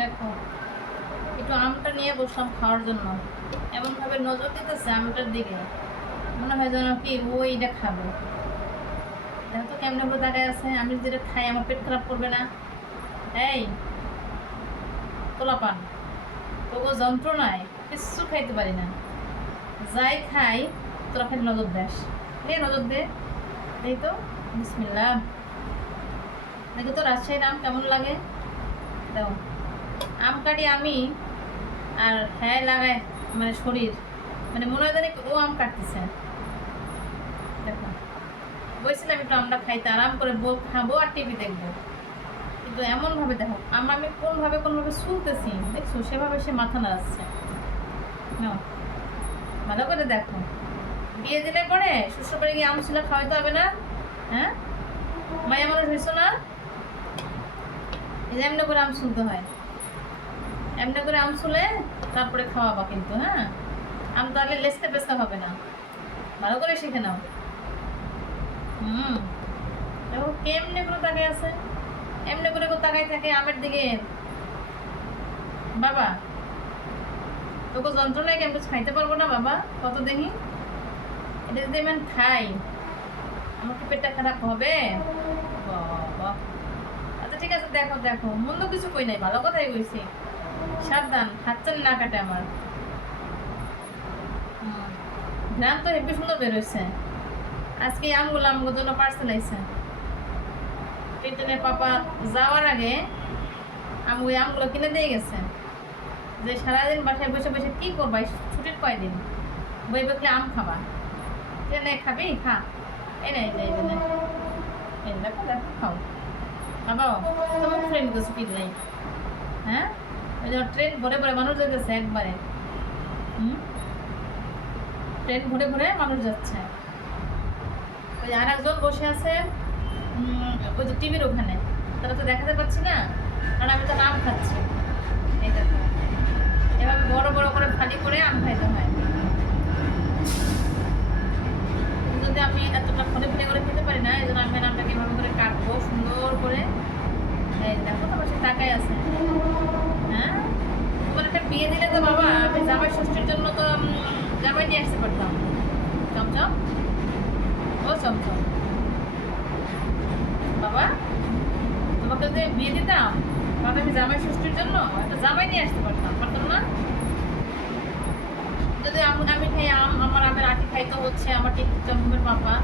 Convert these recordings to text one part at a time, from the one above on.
দেখো, একটু আমটা নিয়ে বসলাম খাওয়ার জন্য। এমনভাবে নজর দিতেছে আমটার দিকে। মনে হয় যেন কি ও এইটা খাবে। দেখো তো কেমন করে দাঁড়ায় আছে। আমি যেটা খাই, আমার পেট খারাপ করবে না। এই তোলা পান তবু যন্ত্রণায় কিচ্ছু খাইতে পারি না। যাই খাই, তোরা খালি নজর দেস। দে নজর দে? এই তো, বিসমিল্লাহ। দেখি তো, রাজশাহীর আম কেমন লাগে? দেখো আম কাটি আমি আর হ্যাঁ লাগায় মানে শরীর। মানে মনে হয় ও আম কাটতেছে। দেখো, বলছিলাম একটু আমরা খাইতে আরাম করে বল খাব আর টিভি দেখব। কিন্তু এমনভাবে দেখো আমরা আমি কোনভাবে কোনভাবে শুনতেছি দেখছ? সেভাবে সে মাথা নাড়াচ্ছে। ভালো করে দেখো। বিয়ে দিলে পরে শ্বশুর বাড়ি গিয়ে আম ছিল খাওয়াইতে হবে না? হ্যাঁ? মায়া মানুষ হয়েছো না? এমনি করে আম শুনতে হয়। এমনি করে আম শুলে তারপরে খাওয়াবা কিন্তু হ্যাঁ? আম তাহলে লেসতে পেস্তে হবে না। ভালো করে শিখে নাও। হুম। দেখো কেমনে করে তাকায় আছে। এমনি করে তাকাই থাকে আমের দিকে। বাবা, তোকে যন্ত্রণায় কেমন খাইতে পারব না বাবা? কত দেখি এটা যদি আমি খাই, আমার কি পেটটা খারাপ হবে? বাবা। আচ্ছা ঠিক আছে, দেখো দেখো। মন্দ কিছু কই নাই, ভালো কথাই কইছি। সাবধান হাতচান না কাটে আমার। ঘ্রাণ তো হেব্বি সুন্দর বেরোচ্ছে আজকে আমগুলো আমগুলোর জন্য পার্সেল আইছে। টিটনের পাপা যাওয়ার আগে আমি ওই আমগুলো কিনে দিয়ে গেছে। যে সারাদিন বাসায় বসে বসে কি করবা? ছুটির কয়দিন? বই বকলে আম খাবা। যে খাবি? খা। এই নে এই নে, এই নে, নে এই নে, দেখো দেখো খাও। খাব তোমার ফ্রেন্ড কিছু কি হ্যাঁ? ওই যে ট্রেন ভরে ভরে মানুষ যেতেছে একবারে। হুম? ট্রেন ভরে ভরে মানুষ যাচ্ছে। ওই আর একজন বসে আছে ওই যে টিভির ওখানে। তারা তো দেখাতে পাচ্ছি না, কারণ আমি তো আম খাচ্ছি। দেখো। এভাবে বড় বড় করে ফালি করে আম খাইতে হয়। যদি আমি এতটা ফলে ফলে করে খেতে পারি না, এই জন্য আমি আমটাকে এভাবে করে কাটবো, সুন্দর করে। দেখো তো সে তাকাই আছে হ্যাঁ তোমার একটা বিয়ে দিলে তো বাবা আমি জামাই ষষ্ঠীর জন্য তো জামাই নিয়ে আসতে পারতাম। চমচম। ও চমচম। বাবা, তোমাকে যদি বিয়ে দিতাম, তাহলে আমি জামাই ষষ্ঠীর জন্য একটা জামাই নিয়ে আসতে পারতাম পারতাম না? যদি আম- খাই, আম, আমার আমের আটি খাইতে হচ্ছে, আমার ঠিক জন্মের পাপা।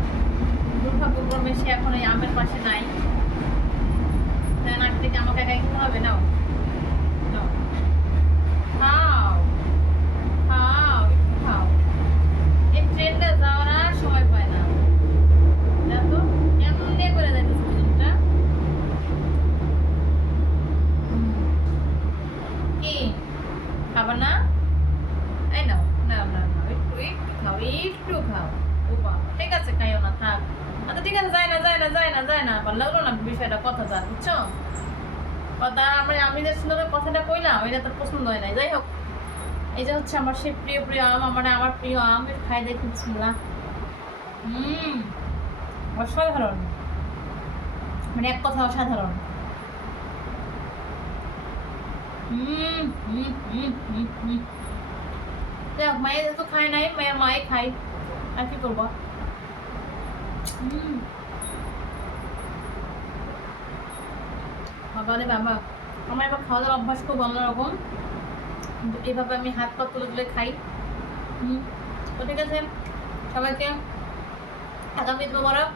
দুর্ভাগ্যক্রমে সে এখন এই আমের পাশে নাই। তাই না আটিকে আমাকে একাই খেতে হবে, নাও নাও। খাও খাও একটু খাও এই ট্রেনটা যাওয়ার আর সময় পায় না দেখো কেমনে করে যাইতেছে ট্রেনটা কি খাবার না? এই নাও নাও নাও নাও, একটু একটু খাও একটু খাও। ও বাবা ঠিক আছে, খাইও না, থাক। আচ্ছা ঠিক আছে, যায় না যায় না যায় না যায় না ভালো লাগল না বিষয়টা, কথা যা বুঝছ? কথা, আমরা, আমি যে সুন্দর কথাটা কইলাম, এটা তো পছন্দ হয় নাই। যাই হোক, এই যে হচ্ছে আমার সেই প্রিয় প্রিয় আম, আমার আমার প্রিয় আম খাই দেখি বিসমিল্লাহ হুম, অসাধারণ। মানে এক কথা অসাধারণ হুম হুম হুম হুম হুম দেখ মায়ের তো খায় নাই মায়ের মায়ে খাই আর কি করব বাবা বাবা আমার এবার খাওয়া দাওয়ার অভ্যাস খুব অন্যরকম কিন্তু এভাবে আমি হাত পা তুলে তুলে খাই হুম তো ঠিক আছে সবাইকে আগামী মোবারক